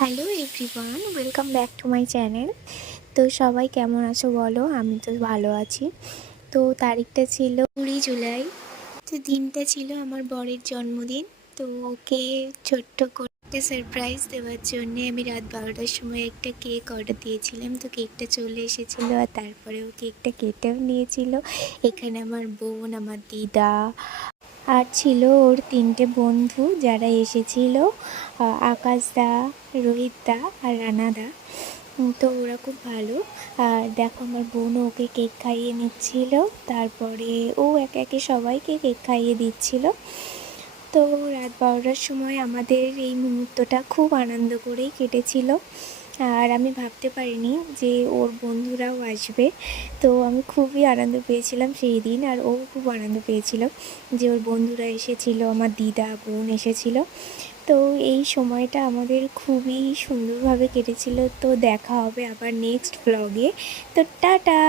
Hello everyone, welcome back to my channel. তো সবাই কেমন আছো বলো? আমি তো ভালো আছি। তো তারিখটা ছিল 20 জুলাই। তো দিনটা ছিল আমার বরের জন্মদিন। তো ওকে ছোট্ট করে একটা সারপ্রাইজ দেওয়ার জন্যে আমি রাত 12টার সময় একটা কেক অর্ডার দিয়েছিলাম। তো কেকটা চলে এসেছিলো আর তারপরে ও কেকটা কেটেও নিয়েছিল। এখানে আমার বোন, আমার দিদা আর ছিল ওর 3টে বন্ধু যারা এসেছিল, আকাশদা, রোহিতদা আর রানাদা। তো ওরা খুব ভালো। আর দেখো আমার বোনও ওকে কেক খাইয়ে নিচ্ছিল, তারপরে ও একে একে সবাইকে কেক খাইয়ে দিচ্ছিল। তো রাত 12টার সময় আমাদের এই মুহূর্তটা খুব আনন্দ করেই কেটেছিল। আর আমি ভাবতে পারিনি যে ওর বন্ধুরাও আসবে। তো আমি খুবই আনন্দ পেয়েছিলাম সেই দিন, আর ও খুব আনন্দ পেয়েছিল যে ওর বন্ধুরা এসেছিলো, আমার দিদা বোন এসেছিলো। তো এই সময়টা আমাদের খুবই সুন্দরভাবে কেটেছিল। তো দেখা হবে আবার নেক্সট ব্লগে। তো টাটা।